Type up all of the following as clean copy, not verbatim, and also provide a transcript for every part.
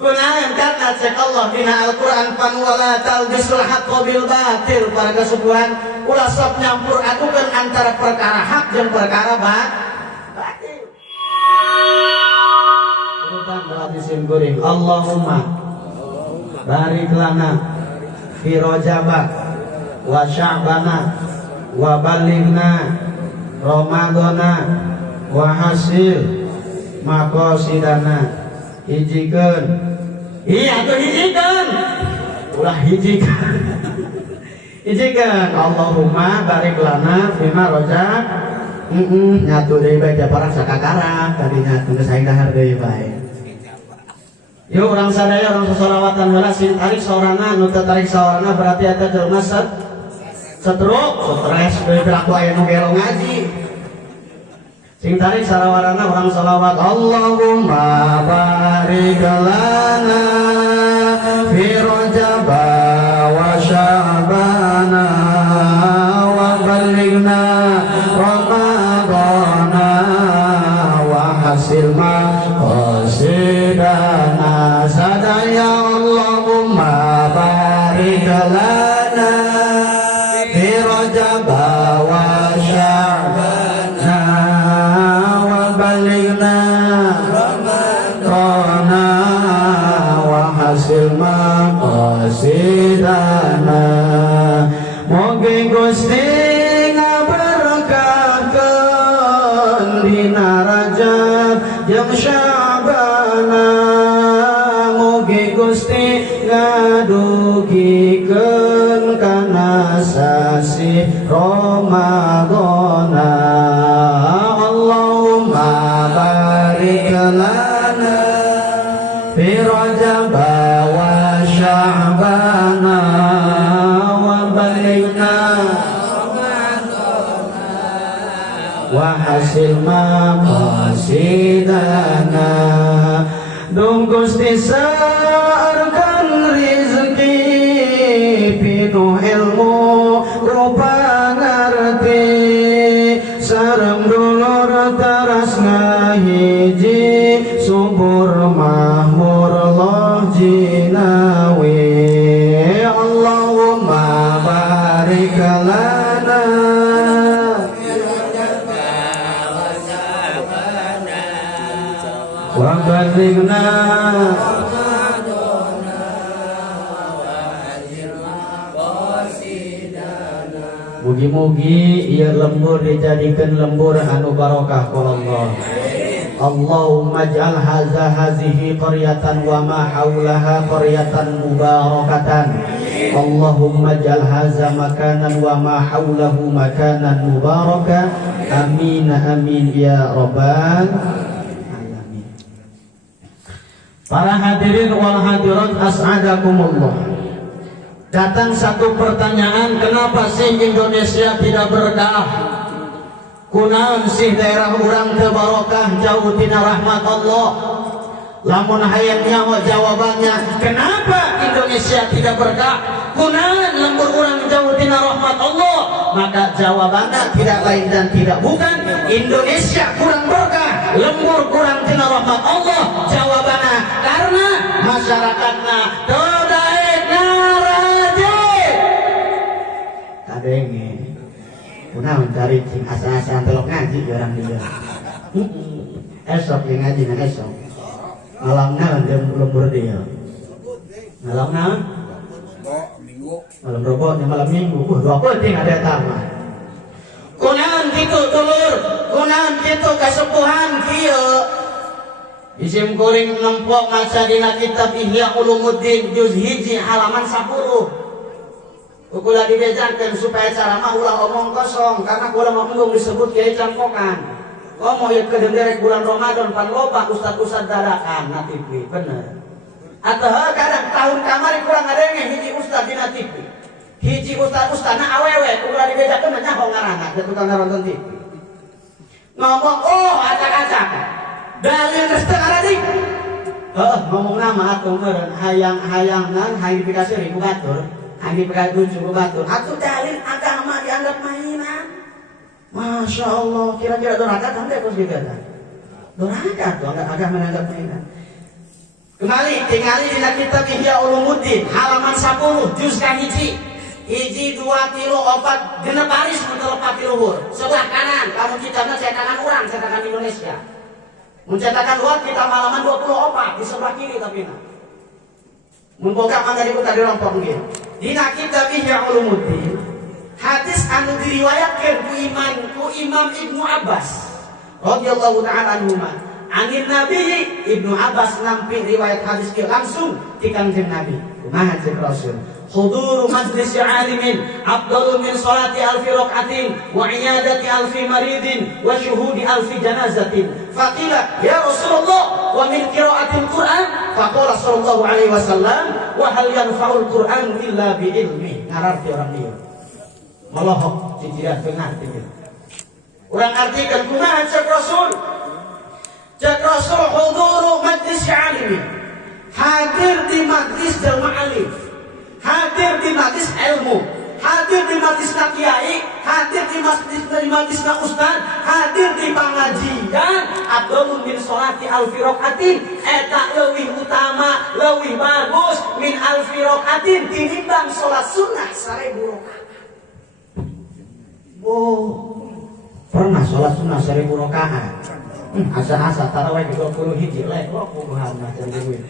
Kunaon karena cek Allah dina Al-Qur'an pan wala talbisul haqqo bil batil para kesubuhan ulah sok nyampur adukeun antara perkara hak jeung perkara batil. Urutan berarti sim kuring Allahumma barik lana fi Rajabah wa Sya'bana wa balighna Ramadana wa hasil maqasidana hijikeun. Iya tuh hijikeun. Ulah hijikeun. Hijikeun Allahumma barik lana fima Rajab. Nyatu deui bae parang sakakara tadinya teu saing dahar deui bae. Yuk urang sadaya urang sasolawatan heula sing tarik saorana nu teu tarik saorana berarti eta jelema setruk, stres deui perilaku aya nu gelo ngaji. Sing tarik sarawarana orang salawat Allahumma barik lana fi Rajab wa Sya'bana wa balighna Ramadana wa hasil maqasidana sadaya Allahumma barik lana fi Rajab wa Sya'bana hasil maqasidana mogi Gusti ngaberkahkeun dina Rajab jeung Sya'bana mogi Gusti ngadugikeun kana sasi Ramadana Allahumma barik lana fi Rajab wa Sya'bana wa balighna wa hasil maqasidana dung Gusti saarkan rezeki pinuh ilmu rupa ngarti sareng dulur taras ngahiji subur mahmur loh jinawi Allahumma barik lana wa balighna mugi-mugi ieu lembur dijadikeun lembur anu barokah ku Allah. Allahumma ij'al hazihi qaryatan wa ma haulaha qaryatan mubarakatan. Allahumma ij'al hadza makanan wa ma haulahu makanan mubaraka. Amin amin ya rabbal alamin. Para hadirin wal hadirat as'adakumullah. Datang satu pertanyaan, kenapa sih Indonesia tidak berkah? Kunaon sih daerah urang teu barokah jauh tina rahmat Allah? Lamun hayang nyawa jawabannya, kenapa Indonesia tidak berkah? Kunaon lembur urang jauh tina rahmat Allah? Maka jawabannya tidak lain dan tidak bukan Indonesia kurang berkah, lembur kurang tina rahmat Allah. Jawabannya karena masyarakatnya kadenge punah mencari cing asa-asa telok ngaji orang dia esok yang ngaji na esok malamna lembur dia malamna malam rebo malam minggu dua penting ada tamu kunaon kitu dulur kunaon kitu kasepuhan kieu isim kuring nempok maca dina kitab Ihya Ulumuddin juz 1 halaman 10 Ukula dibejakan supaya cara mah ulah omong kosong karena ulah mengunggung disebut kiai cangkokan. Ngomong ya kedengerek bulan Ramadan pan loba ustad-ustad dadakan na TV bener. Atau kadang tahun kamari kurang ngadenge hiji ustad dina TV. Hiji ustad-ustad na awewe ulah dibejakan nyaho ngaranna ke tukang nonton TV. Ngomong oh acak-acak. Dalil geus teu ngaradik. Ngomong nama atuh meureun hayang-hayangan hayang dikasih ribu batur. Andi pegang tujuh batur. Atuh dalil agama dianggap mainan. Masya Allah. Kira-kira dorakat sampai aku juga kan. Dorakat tuh agama dianggap mainan. Kembali tinggali dina kitab Ihya Ulumuddin halaman 10 juz kahiji. Hiji 2 3 4 genep baris mun 4 luhur. Sebelah kanan kamu kitabna cetakan urang, cetakan Indonesia. Mencetakan luar kitab halaman 24 di sebelah kiri tapi nah. Mun boga mangga dibuka di rompong nggih. Dina kitab Ihya Ulumuddin hadis anu diriwayatkeun ku Imam Ibnu Abbas radhiyallahu ta'ala anhuma. Anin Nabi Ibnu Abbas nampi riwayat hadis ieu langsung ti Kangjeng Nabi. Kumaha cek Rasul? Huduru majlis alimin afdalu min salati alfi raqatin wa iyadati alfi maridin wa syuhudi alfi janazatin. Faqila ya Rasulullah wa min qiraatil Qur'an? Faqala sallallahu alaihi wasallam wa hal yanfa'ul Qur'an illa bi ilmi. Ngararti orang ieu. Melohok ciciran tengah teh. Urang artikeun kumaha cek Rasul? Cek Rasul huduru majlis alimin. Hadir di majlis jalma alim. Hadir di majlis ilmu. Hadir di majlis kiai, hadir di majlis ustaz, hadir di pengajian. Afdalun min sholati alfi raqatin. Eta leuwih utama, leuwih bagus min alfi raqatin tinimbang salat sunnah 1000 rakaat. Oh, pernah salat sunnah 1000 rakaat. Asa-asa tarawih 20 hiji lek lo puguhan macam duit.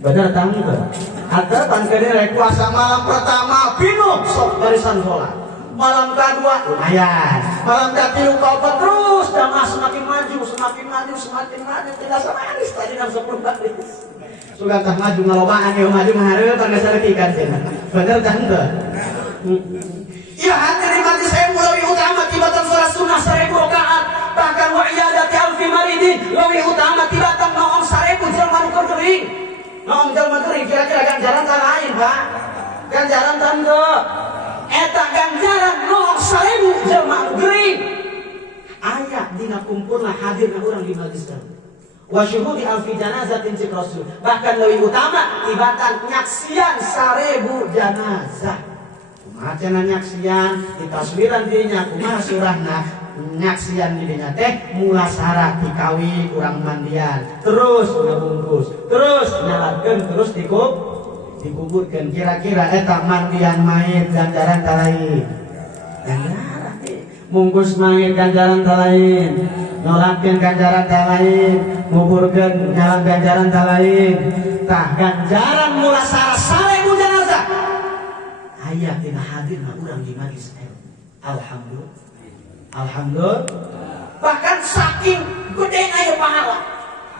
Bener tanggung teu? Ada pangkene rek puasa malam pertama bingung sok barisan salat. Malam kedua lumayan. Malam ketiga kaopat terus jamaah semakin maju tidak samanis tadi dan 10 baris. Sudah tah maju ngalobaan ieu maju ngahareup anu saeutik kan cenah. Bener tanggung teu? Ya hadir di majlis ilmu lebih utama tibatan salat sunnah 1000 rakaat. Bahkan wa iyadati alfi maridin lebih utama tibatan naon 1000 jelema nu kering. Naon jelema kering kira-kira ganjaran tah lain, Pak. Ganjaran tah henteu. Eta ganjaran naon 1000 jelema nu kering. Aya dina kumpulna hadirna urang di majlis ilmu. Wa syuhudi alfi janazatin cik Rasul. Bahkan lebih utama tibatan nyaksian 1000 jenazah. Kumaha nyaksian di taswiran dirinya kumaha surahna nyaksian dirinya teh mula syarat dikawi urang mandian terus ngabungkus terus nyalatkeun terus dikuburkeun kira-kira eta mandian mayit ganjaran talain ganjaran mungkus mayit ganjaran talain nyolatkeun ganjaran talain nguburkeun nyalan ganjaran talain tah ganjaran mula syarat 1000 jenazah aya dina hadirna urang di majlis ilmu. Alhamdulillah. Bahkan saking gedenya ya pahala.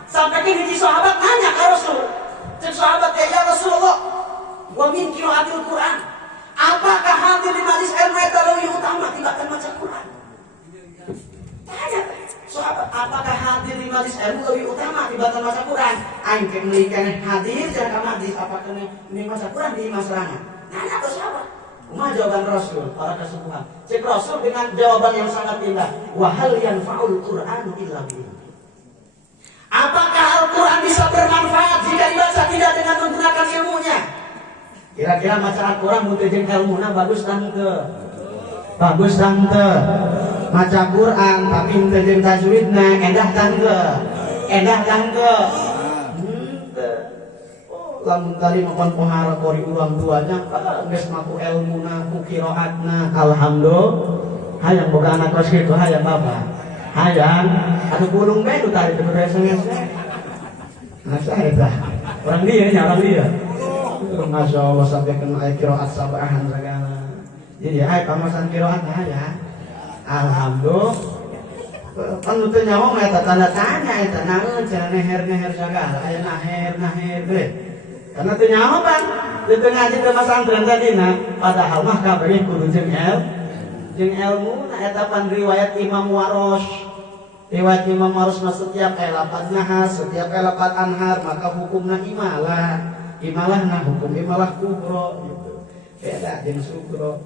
Sampai hiji sahabat nanya ke Rasul. Cek sahabat ya Rasulullah, wa min qiraatil Qur'an. Apakah hadir di majlis ilmu eta leuwih utama tibatan maca Qur'an? Tanya sahabat, apakah hadir di majlis ilmu leuwih utama tibatan maca Qur'an? Aing ke meuli keneh hadir jangan ka majlis apa keneh maca Qur'an di masyarakat. Nanya ke sahabat. Kumaha jawaban Rasul para kesepuhan? Cek Rasul dengan jawaban yang sangat indah. Wa hal yanfa'ul Qur'anu illa bihi. Apakah Al-Qur'an bisa bermanfaat jika dibaca tidak dengan menggunakan ilmunya? Kira-kira maca Al-Qur'an mun teu jeung ilmuna bagus tah teu? Bagus tah teu? Maca Qur'an tapi teu jeung tajwidna endah tah teu? Endah tah teu? Lamun tadi makan pohara kori urang duanya geus maku ilmuna ku qiraatna alhamdulillah hayang boga anak kos kitu hayang bapak hayang anu gunung bae nu tadi teu beres-beres asa eta orang dia nya orang dia masyaallah sampai kena aya qiraat sabahan sagala jadi aya pamasan qiraatna ya alhamdulillah anu teu nyaho eta tanda tanya eta naeun cara neher-neher sagala aya naher teh karena itu nyaman di tengah di pesantren tadina padahal mah kabeh kudu jeung ilmu na eta pan riwayat Imam Waros mah setiap lapat nahar setiap lapat anhar maka hukumna imalah nah hukum imalah kubro gitu beda jeung sugro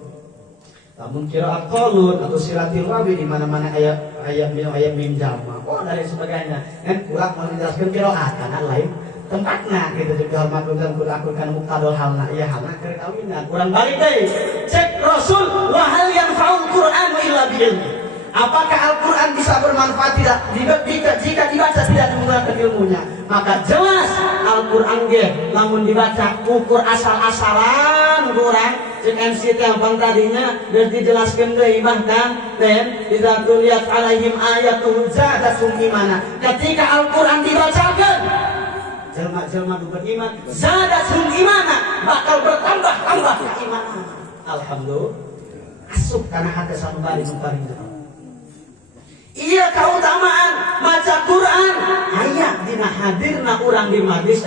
lamun qiraat qalun atau silatil rabi di mana-mana ayat mim jalma dari sebagainya kan kurang menjelaskan qiraat kan lain tempatnya gitu juga hormatkan kulakulkan muktadul halna iya halna keur kawinan kurang balik deui cek Rasul wa hal yanfa'ul Qur'an illa bi'ilmi Apakah Al-Quran bisa bermanfaat tidak jika dibaca tidak menggunakan ilmunya? Maka jelas Al-Quran namun dibaca ukur asal-asalan kurang MC yang tadinya dan dijelaskan deh bahkan dan tidak lihat alaihim ayatuhu zadatum imana. Ketika Al-Quran dibacakan jelma-jelma beriman zadatum imana, bakal bertambah keimanan. Alhamdulillah asup karena hati sanubari nuparin. Iya keutamaan baca Quran ayat dina hadirna urang di majlis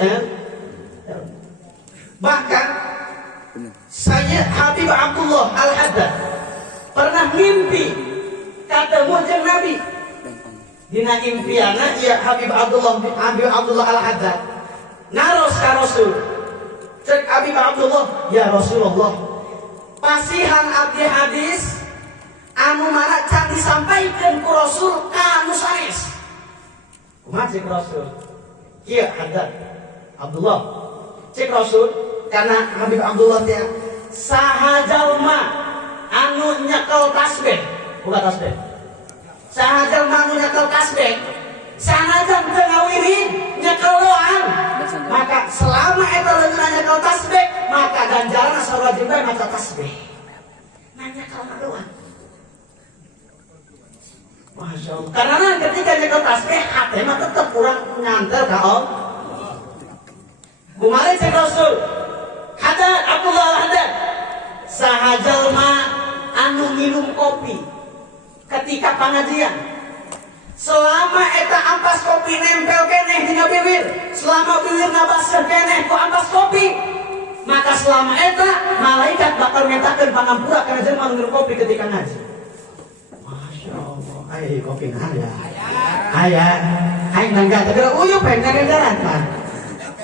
bahkan saya Habib Abdullah Al-Haddad pernah mimpi ketemu jeung Nabi dina impiana ya Habib Abdullah Al-Haddad naros ka Rasul cek Habib Abdullah ya Rasulullah pasihan abdi hadis anu mana can disampaikan ku Rasul anu sanes. Kumaha cek Rasul? Kieu Haddad Abdullah. Cek Rasul karena Habib Abdullah teh saha jalma anu nyekel tasbih, buka tasbih. Saha jalma anu nyekel tasbih, sanajan teu ngawirin nyekel doang. Maka selama eta leungeun nyekel tasbih, maka ganjaran sarua jeung bae maca tasbih. Nanya kalau doang. Masya Allah. Karena ketika nyekel tasbih hati mah tetap kurang nyantel ka Allah. Kumaha cek Rasul? Haddad Abdullah Al-Haddad saha jalma anu minum kopi ketika pengajian. Selama eta ampas kopi nempel keneh dina bibir, selama bibirna baseuh keneh ku ampas kopi, maka selama eta malaikat bakal mentakeun pangampura kana jelema minum kopi ketika ngaji. Ay, kopi nada. Ayah, aing nangga tegera uyup aing nanggaran kan.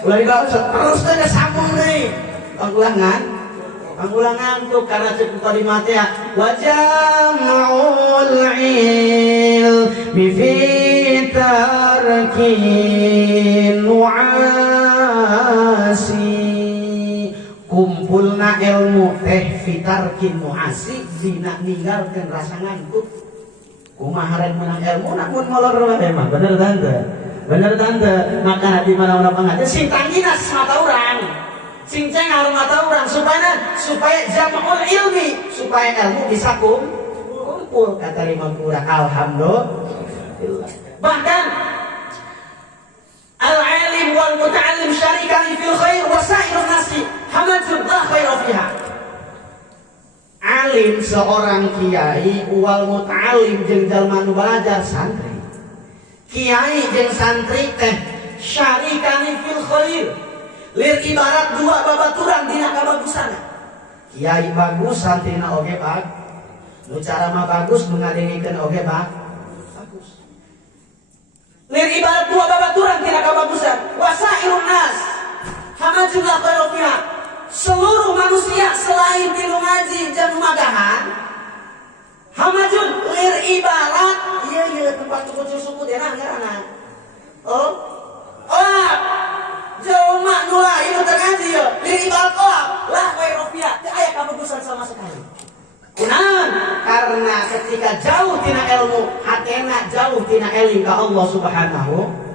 Ulah dibawa terus teh sambung deui. Panggulangan tuh karena cukup kalimat ya. Wa jam'ul ilmi fi tarkin nu'asi. Kumpulna ilmu teh fi tarkin nu'asi dina ninggalkeun rasa ngantuk. Kumaha menang ilmu namun molor wae mah bener tante maka di mana-mana pangajian sing tangina mata urang sing cengar mata urang supaya jama'ul ilmi supaya ilmu bisa kumpul kata lima kurang. Alhamdulillah bahkan al-alim wal muta'allim syarikani fil khair wa sa'irun nasi hamadun la khaira fiha. Alim seorang kiai wal muta'alim jeung jalma nu belajar santri. Kiai jeung santri teh syarikani fil khair. Lir ibarat dua babaturan dina kabagusana. Kiai bagus santrina oge bagus. Nu cara mah bagus nu ngadengikeun oge bagus. Lir ibarat dua babaturan dina kabagusan. Wasairun nas hamajun la khairu fiha. Seluruh manusia selain tilu ngaji jeung magahan hamajun lir ibarat ieu tempat suku-suku daerah ngaranna jelma nu lain teu ngaji ye lir ibarat lah khairu fiha teu aya kabagusan sama sekali. Kunaon? Karena ketika jauh tina ilmu hatena jauh tina eling ka Allah Subhanahu.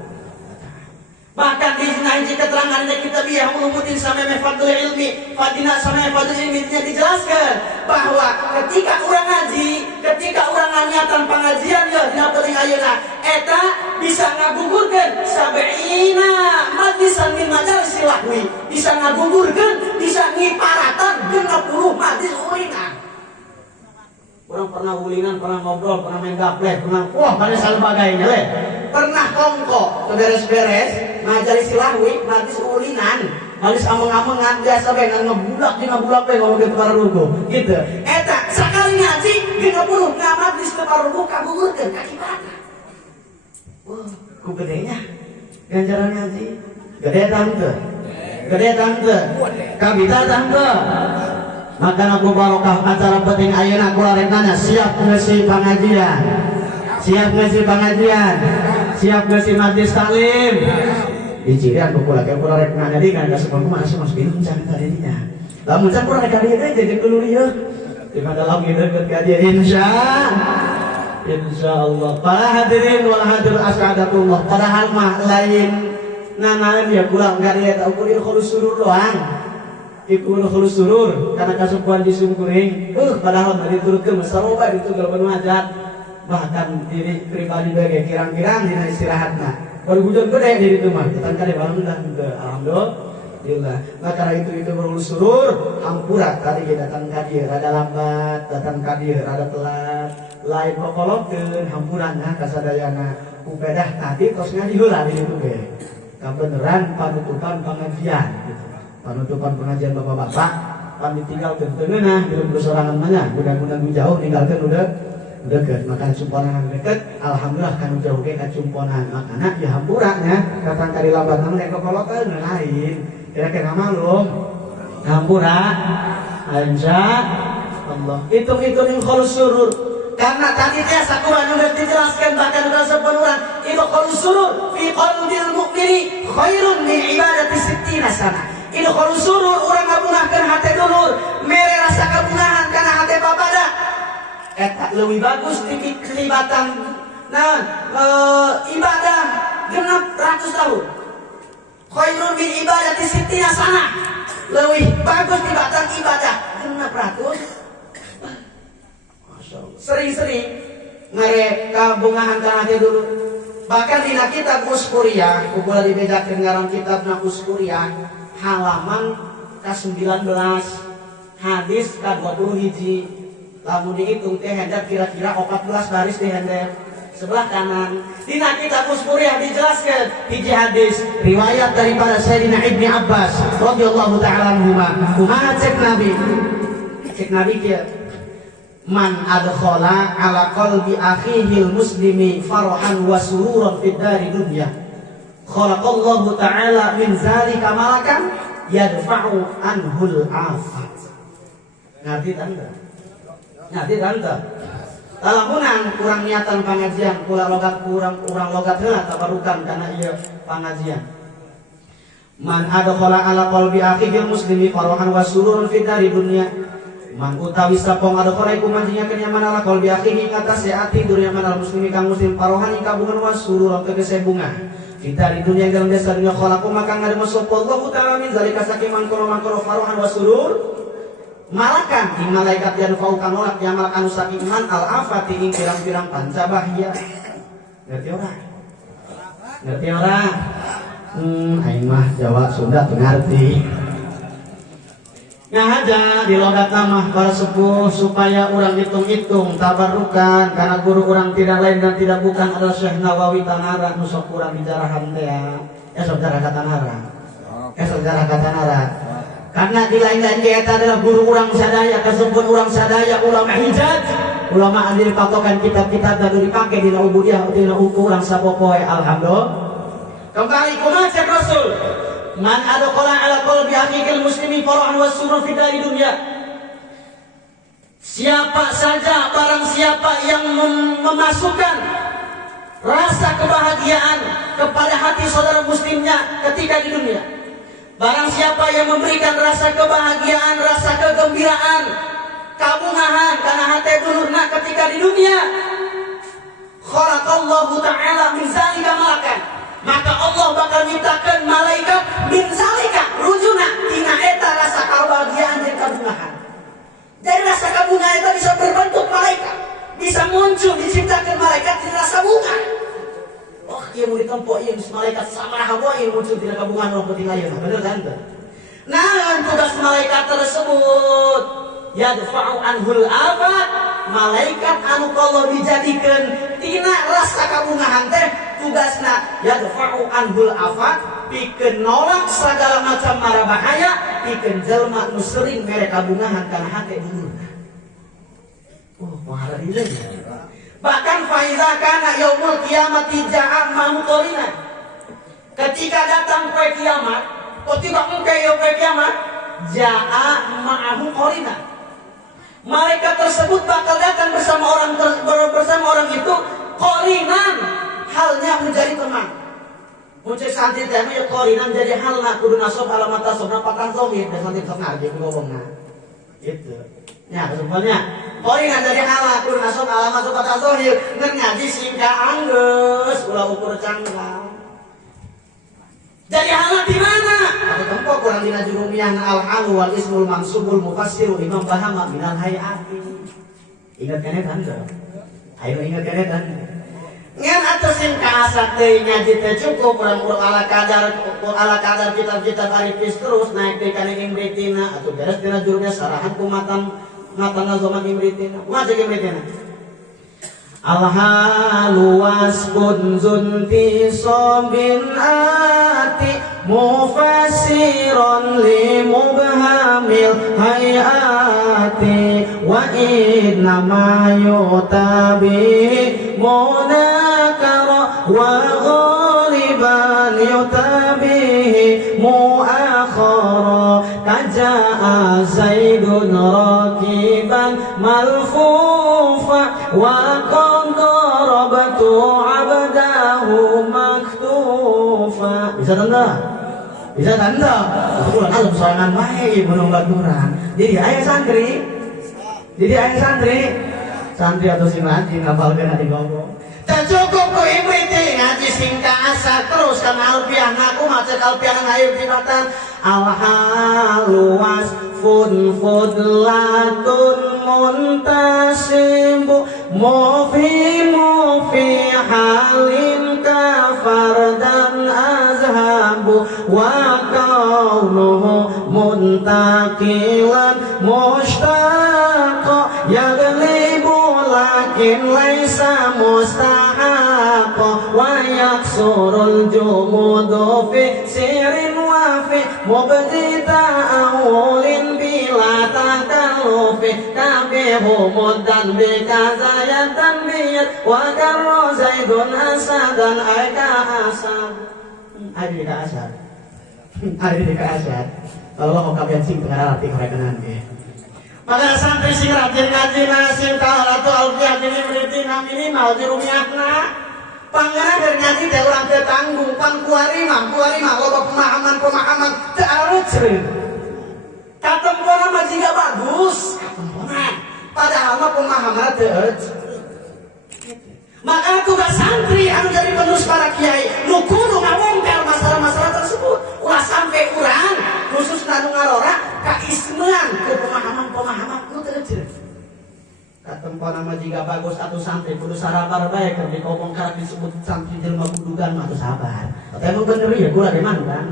Bahkan di hiji keterangan yang kita biar ulumuddin sampai fadlul ilmi fadina sampai fadlul ilmi dijelaskan bahwa ketika urang ngaji ketika urang niatan pengajian ya dina teuing ayeuna eta bisa ngagugurkeun sab'ina majlisan min majalis lahwi bisa ngagugurkeun bisa ngiparatan 60 majlis ulingan. Orang pernah ulingan, pernah ngobrol, pernah main gaplek, pernah wah pada sebagainya le. Pernah kongko beres-beres majalis lahwi, majelis ulingan, majelis ameng-amengan biasa bae ngebulak dina bulak bae ngomong ke para ruku. Gitu. Eta sakali ngaji 30 ka majelis ke para ruku kabugurkeun ka ibadah. Wah, ku gedenya. Ganjaran ngaji. Gede tante. Kabita tante. Maka aku barokah acara penting ayeuna kula rek nanya siap ngeusi pengajian. Siap ngeusi majelis taklim. Dicirian kula rek nanya di kan semua kumaha mas bingung can tadinya. Lamun can kula rek ka dieu jadi dulu ieu. Di mana lamun deukeut ka dieu Insyaallah. Para hadirin wal hadir as'adatullah. Padahal mah lain nanaeun ya kurang gari eta ukur khulus surur doang. Iku khulus surur karena kasukuan disungkuring. Padahal dari turutkeun saroba itu galban hajat. Bahkan diri pribadi bae kirang-kirang dina istirahatna. Baru hujan gede di itu mah. Tetan kade alhamdulillah. Nah karena itu berulus surur hampura tadi kita datang kadir rada lambat datang kadir rada telat lain pokolokeun hampurana kasadayana upedah tadi tos ngaji heula di ditu ge kabeneran panutupan pengajian gitu. Panutupan pengajian bapak-bapak pan ditinggalkeun teu ngeunah di sorangan mah mudah-mudahan jauh ninggalkeun udah deket maka cumponan deket alhamdulillah kan jauh ge ka cumponan makana ya hampura nya datang kali lambat namun rek pokolokeun lain kira-kira malum hampura insya Allah hitung-hitung khulus surur karena tadi dia sakuran sudah dijelaskan bahkan sudah sepenuhnya itu khulus surur fi qalbil mu'mini khairun min ibadati sittina sana itu khulus surur orang ngabungahkeun hate dulur mere rasa kabungahan kana hate babada eta leuwih bagus kelibatan ibadah 600 tahun khairun min ibadati sittina sana lebih bagus dibatan ibadah 600 sering-sering ngare kabungahan kana teh dulu bahkan dina kitab Uskuriyah kumpul dibedakeun ngaran kitabna Uskuriyah halaman ke-19 hadis ke-21 lamun dihitung teh hendak kira-kira 14 baris teh hendak sebelah kanan. Dina kitab Uskuriyah dijelaskan hiji hadis riwayat daripada Sayyidina Ibnu Abbas radhiyallahu taala anhuma. Kumaha cek Nabi? Cek Nabi kieu. Man adkhala ala qalbi akhihi muslimi farhan wa sururan fid dari dunya. Khalaqallahu taala min zalika malakan yadfa'u anhul afat. Ngerti tanda? Ngerti tanda? Lamunang kurang niatan pengajian, kurang logat heula tabarukan karena ieu pengajian. Man adkhala ala qalbi akhihi muslimi farhan wa sururun fid dari dunya. Man utawi sapong adkhala iku manjingkeun nyaman ala qalbi akhihi ngatas ati dunya manal muslimi kang muslim farhan kabungan wa sururun tegese bunga. Kita di dunia dalam desa dunia khalaqu maka ngademu sapa Allah taala min zalika saking mangkoro farhan wa surur. Malakan di malaikat yang fau kanolak yang malak anu saking man al afati ing pirang-pirang pancabahya. Ngerti ora? Ngerti ora? Aing mah Jawa Sunda teu ngarti. Nah aja di logat nama para sepuh supaya orang hitung-hitung tabarukan karena guru orang tidak lain dan tidak bukan adalah Syekh Nawawi Tanara nu sok urang dijarahan teh ya. Sok jaraha Tanara. Sok jaraha Tanara. Karena di lain-lain kita adalah guru orang sadaya, kesempun orang sadaya, ulama hijaz, ulama andil patokan kitab-kitab dan dipakai di ubudiyah, di ukuran sapopoe, alhamdulillah. Kembali kumacak Rasul, man adkhala ala qalbi akhihi muslimi farhan wa surur fi dari dunia. Siapa saja, barang siapa yang memasukkan rasa kebahagiaan kepada hati saudara muslimnya ketika di dunia. Barang siapa yang memberikan rasa kebahagiaan, rasa kegembiraan, kabungahan karena hati dulurna ketika di dunia, khalaqallahu ta'ala min zalika malakan, maka Allah bakal nyiptakeun malaikat min zalika rujuna tina eta rasa kebahagiaan dan kabungahan. Dari rasa kabungahan itu bisa berbentuk malaikat, bisa muncul diciptakan malaikat di rasa bunga. Oh, ia mau ditempo, ia malaikat sama hawa ia muncul di kabungan roh putih ayeuna. Bener kan? Nah, tugas malaikat tersebut yadfa'u anhul afat, malaikat anu kalau dijadikan tina rasa kabungahan teh tugasna yadfa'u anhul afat pikeun nolak segala macam mara bahaya pikeun jelema nu sering mere kabungahan kana hate dulurna. Mahara ieu. Bahkan faiza kana yaumul kiamati ja'a ma'mutorina. Ketika datang kue kiamat, ketika kue kiamat, ja'a ma'ahu qorina. Malaikat tersebut bakal datang bersama orang itu qorinan, halnya menjadi teman. Muncul santri teh mah qorinan jadi halna kudu nasab alamat tasawuf pakan zahir dan santri sok ngarji ngomongna. Gitu. Ya, semuanya. Kori nggak jadi halal, kur masuk alam masuk kata zohir, ngan ngaji singka anggus, ulah ukur cangkang. Jadi halal di mana? Aku tempo kurang dina jurumiyah al-halu wal ismul mansubul mufassiru imam bahama minal hayati. Ingat kene kan? Ayo ingat kene kan? Ngan atas singka asak teh ngaji teh cukup kurang ala kadar kitab-kitab arifis terus naik di kana imritina atau beres dina jurumiyah sarahan kumatan matana zaman imritina. Wajar imritina. Al-halu wasbun zunti sobin ati mufassiron li mubhamil hayati wa inna ma yutabi munakara wa ghaliban yutabihi muakhara kaja'a zaidun rakiban malfufa wa qarabtu abdahu maktufa. Bisa tanda? Bisa tanda? Bulan alam sorangan baik menunggu baturan. Jadi ayah santri. Santri atau sing ngaji ngapalkeun ati ngomong. Tak cukup ku imriti ngaji singka asa terus kan alfiah ngaku macet alfiah ngayub jibatan al-halu wasfun fudlatun muntasibu mufi halin kafar dan azhabu wa kaunuhu muntakilan mushtaqa yaglibu lakin laisa mustahaq wa yaksurul jumudu fi sirin wa fi mubdita awlin bila takallufi kabihu muddan bikazayatan biyat wa karro zaidun asadan aika asad Ari ka asad kalau mau kabian sing pengarah arti korekan ge pada santri sing rajin ngaji sing taala tu alfiah jadi meritina minimal di rumiahna panggara dari ngaji teh urang teh tanggung pan kuari mah loba pemahaman teu areut katempona mah jiga bagus katempona padahal mah pemahaman teu maka tugas santri anu jadi penerus para kiai nu kudu ngabongkar masalah-masalah tersebut ulah sampai urang khusus anu ngarora kaismean ke pemahaman nu teu jelas katempona mah jiga bagus atuh santri kudu sarabar bae keur dikobongkar disebut santri jelema kudugan mah teu sabar eta emang bener ya gula di mana kan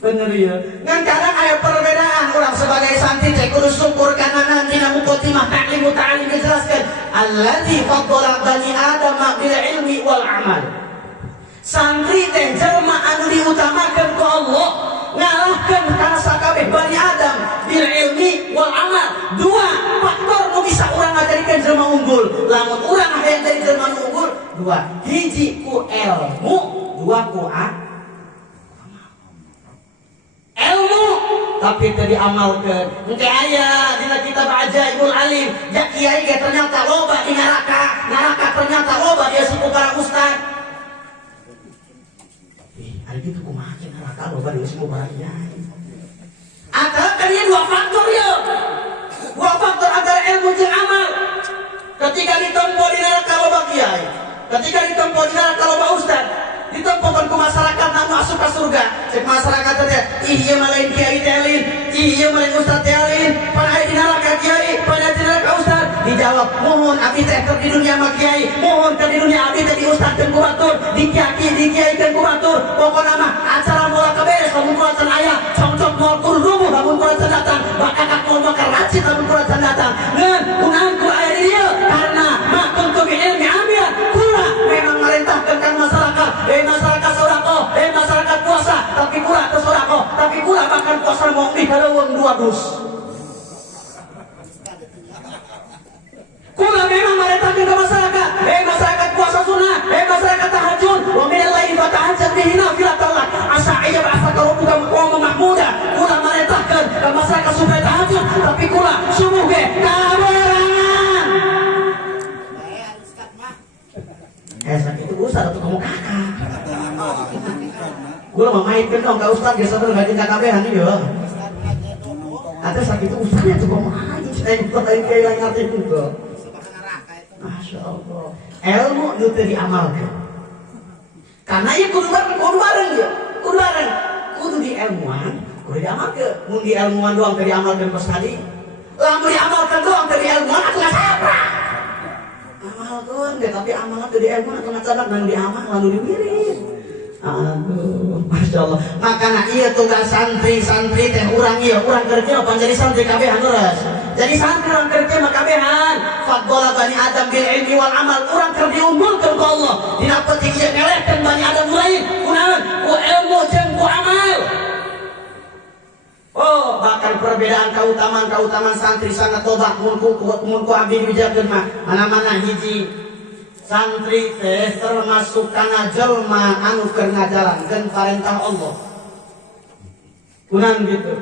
bener ya ngan kadang aya perbedaan urang sebagai santri teh kudu syukur kana dina muqaddimah ta'lim ta'lim dijelaskan alladzi faddala bani adam bil ilmi wal amal santri teh jelema anu diutamakeun ku Allah ngalahkeun kana sakabeh bani adam bil ilmi wal amal dua faktor nu bisa urang ngajarikeun jelema unggul lamun urang hayang jadi jelema unggul dua hiji ku ilmu dua ku ilmu tapi teu diamalkeun engke aya dina kitab Ajaibul Alim ya kiai ge ternyata loba di neraka ternyata loba dia suku para ustad ari kitu kumaha neraka loba dia suku para kiai atawa kan ieu dua faktor antara ilmu jeung amal ketika ditempo di neraka loba kiai ketika ditempo di neraka loba ustad ditempokan ke masyarakat nak masuk ke surga cek masyarakat teh iya malain kiai telin iya malain ustad telin pada di neraka kiai pada di neraka ustad dijawab mohon abdi teh di dunia mah kiai mohon di dunia abdi teh di ustad dan kubatur di kiai dan kubatur pokoknya mah acara mulai keberes lamun kuracan ayah cocok mau kurubu lamun kuracan datang bakakak mau bakar racit lamun kuracan datang ngan kunangku ayah di dia karena makun tu ilmi ambil kula memang merintahkan masyarakat masyarakat sodako, masyarakat puasa, tapi pula ke sodako, tapi pula makan puasa mau di kalawang 2 dus. Kula memang merintahkan ke masyarakat, masyarakat puasa sunnah, masyarakat tahajud, wa minal laili fatahajjad bihi nafilatan lak, asa iya ba'atsaka rabbuka maqaman mahmuda. Kula merintahkan ke masyarakat supaya tahajud, tapi kula subuh ge kabarangan. Sakit itu usah atau kamu kakak. Gue mau mainkan dong, kak Ustad, biasa tuh ngajakin KKB-an nih ya. Ada sakit itu usahnya tuh kamu aja. ceng kayak ngerti juga. Masya Allah. Ilmu itu diamalkan. Karena ya kudu bareng ya. Kudu di ilmuwan, kudu diamalkan. Mun di ilmuwan doang tadi amalkan pas tadi. Lamun diamalkan doang tadi ilmuwan aku nggak sabar. Amalkan, tapi amalan tadi ilmuwan aku nggak sabar dan diamal lalu diwirid. Aduh, Masya Allah. Makanya iya tugas santri teh urang kerja apa jadi santri kabehan terus. Jadi santri orang kerja mah kabehan. Faddola bani Adam bil ilmi wal amal. Urang kerja diunggulkan ke Allah. Dina petik ieu ngelehkeun bani Adam lain. Kunaon? Ku ilmu jeung ku amal. Oh, bahkan perbedaan keutamaan santri sangat tobat mun ku abdi dibijakeun mah. Mana-mana hiji santri teh termasuk kana jelma anu keur ngajalankeun parentah Allah. Kunaon gitu.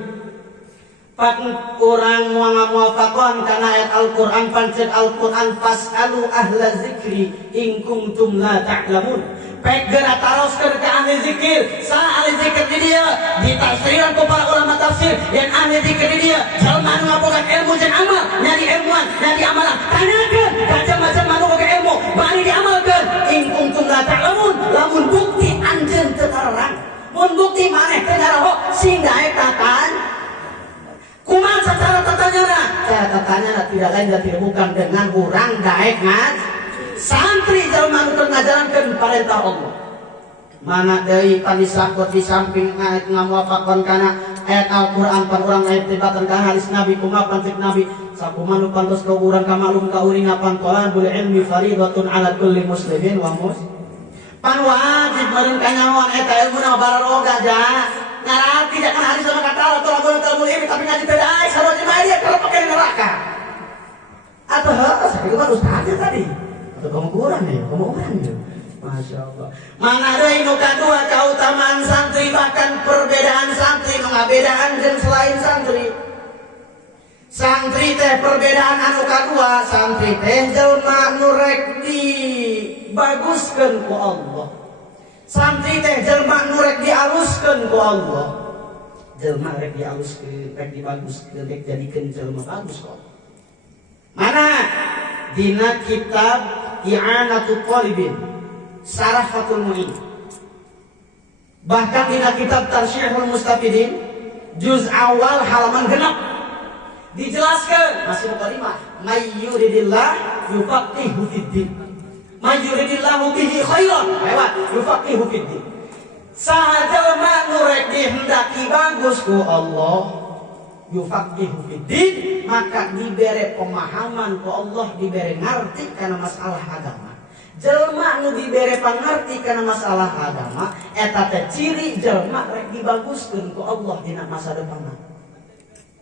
Pak urang moal fatwan kana ayat Al-Qur'an pancet Al-Qur'an fasalu ahla zikri in kuntum la ta'lamun. Pek geura taroskeun ka ahli zikir. Sa ahli zikir di dia ditafsiran ku para ulama tafsir yang ahli zikir di dia jalma anu ngaboga ilmu jeung amal, nyari ilmuan, nyari amalan. Tanyakeun ka macam anu boga ilmu, bari diamalkeun. In kuntum la ta'lamun, lamun bukti anjeun teu tarang. Mun bukti maneh teu naraho sing daek tatan. Kumaha cara tatanyana? Cara tatanyana tidak lain dan tidak bukan dengan urang daek santri jalma anu ngajalankeun parentah Allah. Mana deui panisakot di samping ayat ngamuafakan kana ayat Al-Qur'an pan urang ayat tibatan kana hadis Nabi kumaha pancik Nabi sakumaha nu pantos ka urang kamalum ka uring apan talabul ilmi fariidatun ala kulli muslimin wa pan wajib meureun kanyawan eta ilmu na bararoga ja. Ngarti jangan hari sama kata atau lagu ini tapi ngaji beda sarwa jemaah dia kalau pakai neraka. Atau sakit itu kan ustaznya tadi. Atau kamu kurang ya, Masya Allah. Mana ada inu kadua keutamaan santri bahkan perbedaan santri ngabedaan jeung selain santri. Santri teh perbedaan anu kadua santri teh jelma nu rek dibaguskeun ku Allah. Santri teh jelma nu rek dialuskeun ku Allah. Jelma rek dialuskeun, rek dibaguskeun, rek jadikeun jelma bagus ku Allah. Mana dina kitab I'anatul Talibin Sarah Fathul Mu'in. Bahkan dina kitab Tarsyihul Mustafidin juz awal halaman genep dijelaskeun masih mukaddimah may yuridillah yufaqihu fiddin. Mayyuridillahu bihi khairan lewat yufaqihu fiddin. Sahaja nu rek dihendaki bagus ku Allah yufaqihu fiddin, maka dibere pemahaman ku Allah, dibere ngarti kana masalah agama. Jelma nu dibere pangarti kana masalah agama eta teh ciri jelma rek dibaguskeun ku Allah dina masa depan.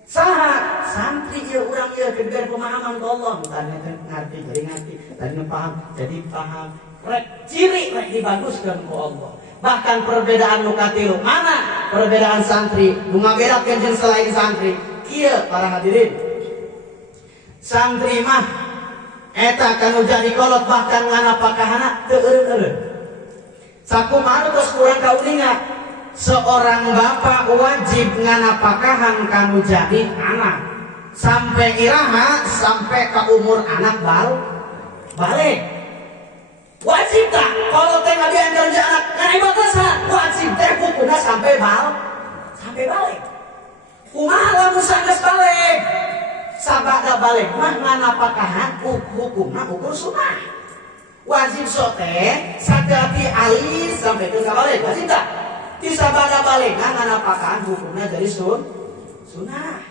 Saha santri ieu urang ieu dibere pemahaman ku Allah, tadi ngarti jadi ngarti, tadi paham jadi paham. Rek ciri rek dibaguskeun ku Allah. Bahkan perbedaan nu katilu, mana perbedaan santri nu ngabedakeun jeung selain santri. Ieu para hadirin. Santri mah eta kanu jadi kolot bahkan ngana pakahana teu eureun-eureun. Sakumaha tos urang kauninga seorang bapak wajib nganapakahan kanu jadi anak sampai iraha sampai ke umur anak balik wajib tak kalau teh ngabian kerja anak ngan batasan wajib teh hukumna sampai balik kumaha lamun sanggeus balik sabada balik mah nganapakahan hukumna ukur sunnah wajib sote sagati alis sampai ke balik wajib tak bisa pada balikkan apakah hukumnya jadi sunnah.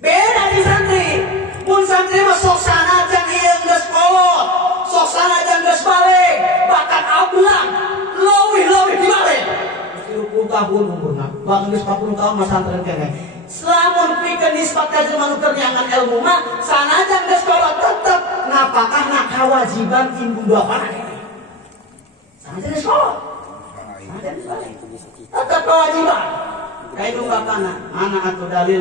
Beda di santri. Mun santri mah sok sanajan ieu geus kolot, sok sanajan geus balik, bahkan ablang leuwih dibalik. 30 tahun umurna, bahkan geus 40 tahun mah santri keneh. Lamun pikeun nisbat ka jelema nu keur nyangan ilmu mah sanajan geus kolot tetep ngapakah na kewajiban indung bapana keneh. Sanajan geus kolot tetap kewajiban. Kayak itu bapana, mana atuh dalil